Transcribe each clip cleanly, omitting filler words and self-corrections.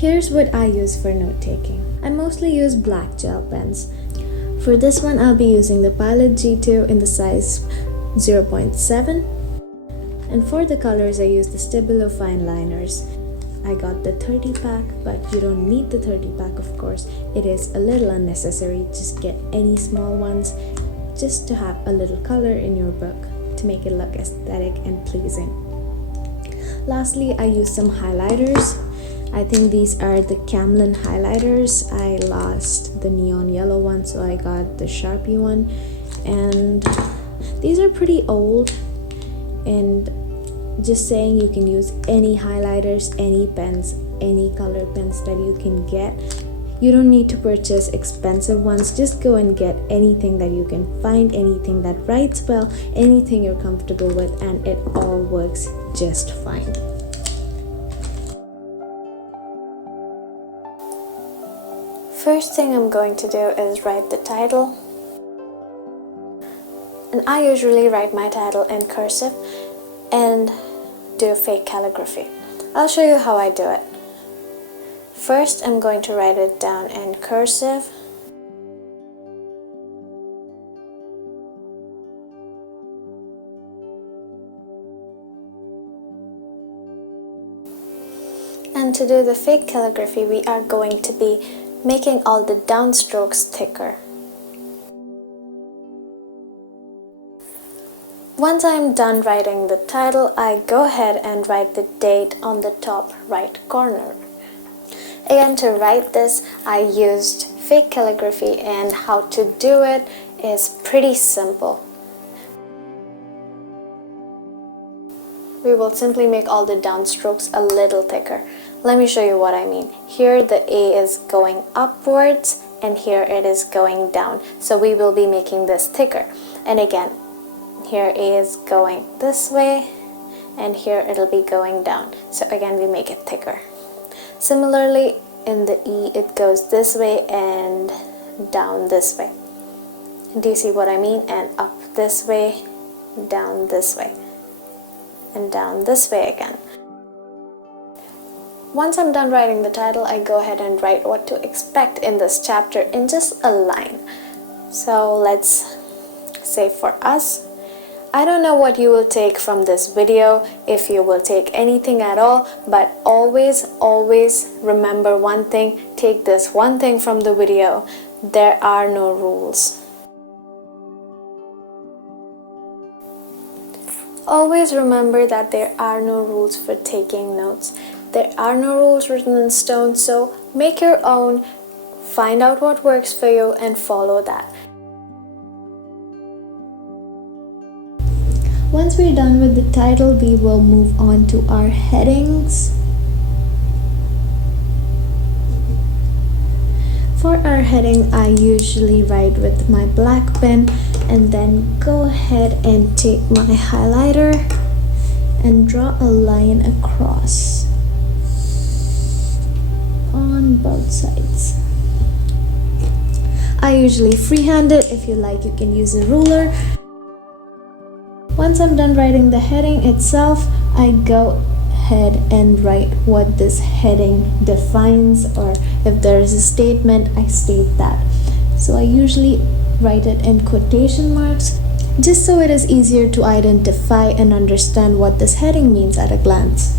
Here's what I use for note-taking. I mostly use black gel pens. For this one, I'll be using the Pilot G2 in the size 0.7. And for the colors, I use the Stabilo fine liners. I got the 30 pack, but you don't need the 30 pack, of course. It is a little unnecessary. Just get any small ones just to have a little color in your book to make it look aesthetic and pleasing. Lastly, I use some highlighters. I think these are the Camlin highlighters. I lost the neon yellow one, so I got the Sharpie one. And these are pretty old, and just saying, you can use any highlighters, any pens, any color pens that you can get. You don't need to purchase expensive ones. Just go and get anything that you can find, anything that writes well, anything you're comfortable with, and it all works just fine. First thing I'm going to do is write the title. And I usually write my title in cursive and do fake calligraphy. I'll show you how I do it. First, I'm going to write it down in cursive. And to do the fake calligraphy, we are going to be making all the downstrokes thicker. Once I'm done writing the title, I go ahead and write the date on the top right corner. Again, to write this, I used fake calligraphy, and how to do it is pretty simple. We will simply make all the downstrokes a little thicker. Let me show you what I mean. Here the A is going upwards and here it is going down. So we will be making this thicker. And again, here A is going this way and here it'll be going down. So again, we make it thicker. Similarly, in the E, it goes this way and down this way. Do you see what I mean? And up this way, down this way, and down this way again. Once I'm done writing the title, I go ahead and write what to expect in this chapter in just a line. So let's say for us, I don't know what you will take from this video, if you will take anything at all, but always remember one thing. Take this one thing from the video: there are no rules. Always remember that there are no rules for taking notes. There are no rules written in stone, so make your own, find out what works for you and follow that. Once we're done with the title, we will move on to our headings. For our heading, I usually write with my black pen and then go ahead and take my highlighter and draw a line across on both sides. I usually freehand it. If you like, you can use a ruler. Once I'm done writing the heading itself, I go ahead and write what this heading defines, or if there is a statement, I state that. So I usually write it in quotation marks, just so it is easier to identify and understand what this heading means at a glance.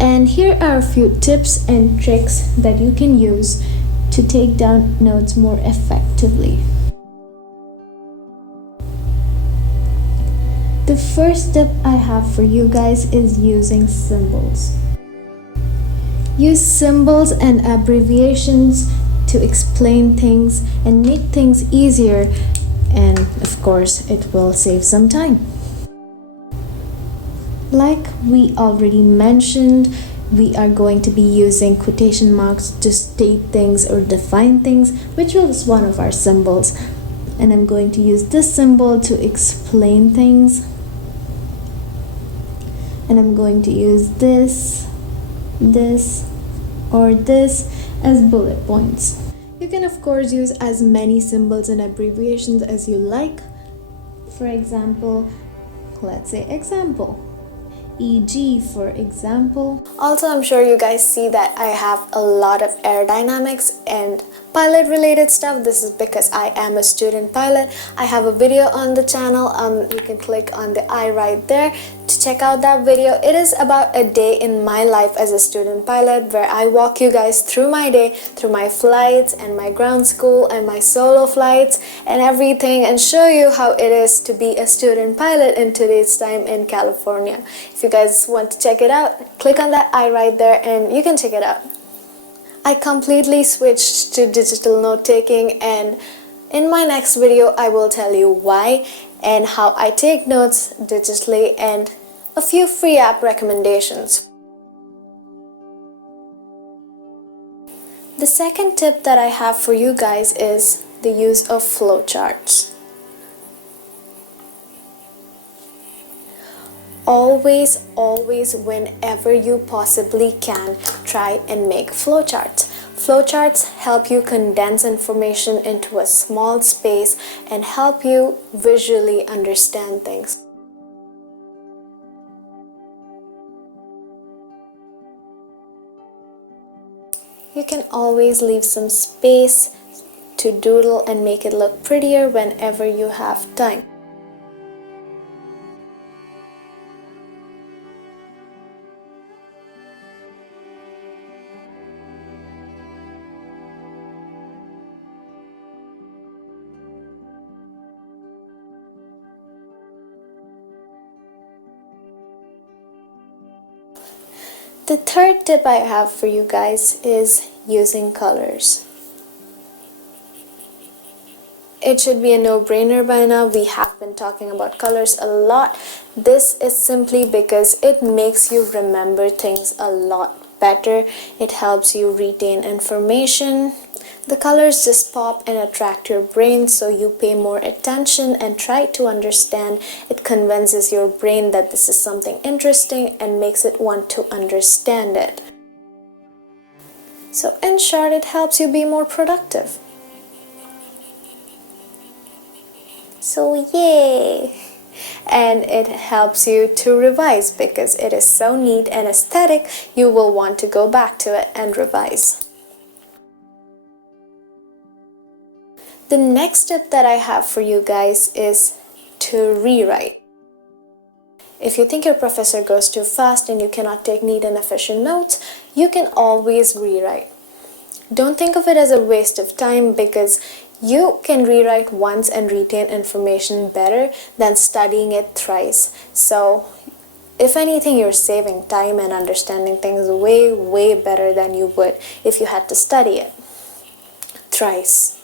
And here are a few tips and tricks that you can use to take down notes more effectively. The first tip I have for you guys is using symbols. Use symbols and abbreviations to explain things and make things easier, and of course it will save some time. Like we already mentioned, we are going to be using quotation marks to state things or define things, which was one of our symbols. And I'm going to use this symbol to explain things. And I'm going to use this, or this as bullet points. You can of course use as many symbols and abbreviations as you like. For example, let's say example. EG for example. Also, I'm sure you guys see that I have a lot of aerodynamics and pilot related stuff. This is because I am a student pilot. I have a video on the channel. You can click on the I right there to check out that video. It is about a day in my life as a student pilot, where I walk you guys through my day, through my flights and my ground school and my solo flights and everything, and show you how it is to be a student pilot in today's time in California. If you guys want to check it out, click on that I right there and you can check it out. I completely switched to digital note taking, and in my next video I will tell you why and how I take notes digitally and a few free app recommendations. The second tip that I have for you guys is the use of flowcharts. Always, whenever you possibly can, try and make flowcharts. Flowcharts help you condense information into a small space and help you visually understand things. You can always leave some space to doodle and make it look prettier whenever you have time. The third tip I have for you guys is using colors. It should be a no-brainer by now. We have been talking about colors a lot. This is simply because it makes you remember things a lot better. It helps you retain information. The colors just pop and attract your brain, so you pay more attention and try to understand. It convinces your brain that this is something interesting and makes it want to understand it. So in short, it helps you be more productive. So yay! And it helps you to revise because it is so neat and aesthetic, you will want to go back to it and revise. The next tip that I have for you guys is to rewrite. If you think your professor goes too fast and you cannot take neat and efficient notes, you can always rewrite. Don't think of it as a waste of time, because you can rewrite once and retain information better than studying it thrice. So if anything, you're saving time and understanding things way better than you would if you had to study it thrice.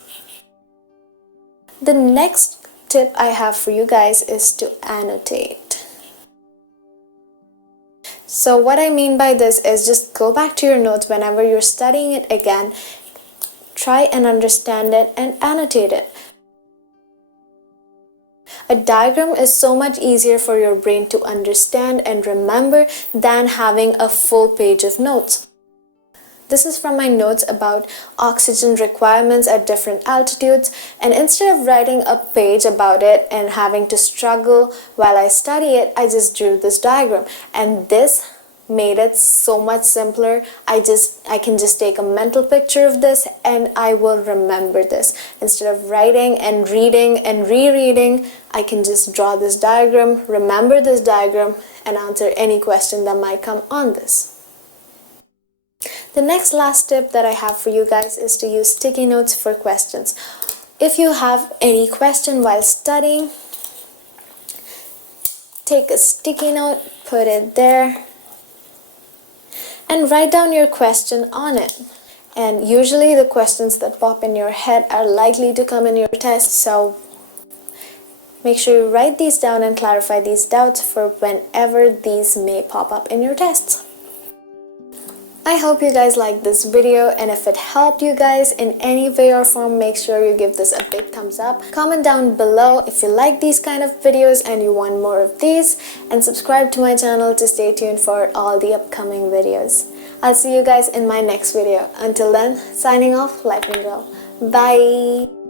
The next tip I have for you guys is to annotate. So what I mean by this is just go back to your notes whenever you're studying it again, try and understand it and annotate it. A diagram is so much easier for your brain to understand and remember than having a full page of notes. This is from my notes about oxygen requirements at different altitudes, and instead of writing a page about it and having to struggle while I study it, I just drew this diagram, and this made it so much simpler. I can just take a mental picture of this and I will remember this. Instead of writing and reading and rereading, I can just draw this diagram, remember this diagram, and answer any question that might come on this. The next last tip that I have for you guys is to use sticky notes for questions. If you have any question while studying, take a sticky note, put it there, and write down your question on it. And usually the questions that pop in your head are likely to come in your test, so make sure you write these down and clarify these doubts for whenever these may pop up in your tests. I hope you guys liked this video, and if it helped you guys in any way or form, make sure you give this a big thumbs up. Comment down below if you like these kind of videos and you want more of these, and subscribe to my channel to stay tuned for all the upcoming videos. I'll see you guys in my next video. Until then, signing off, Lightning Girl. Bye!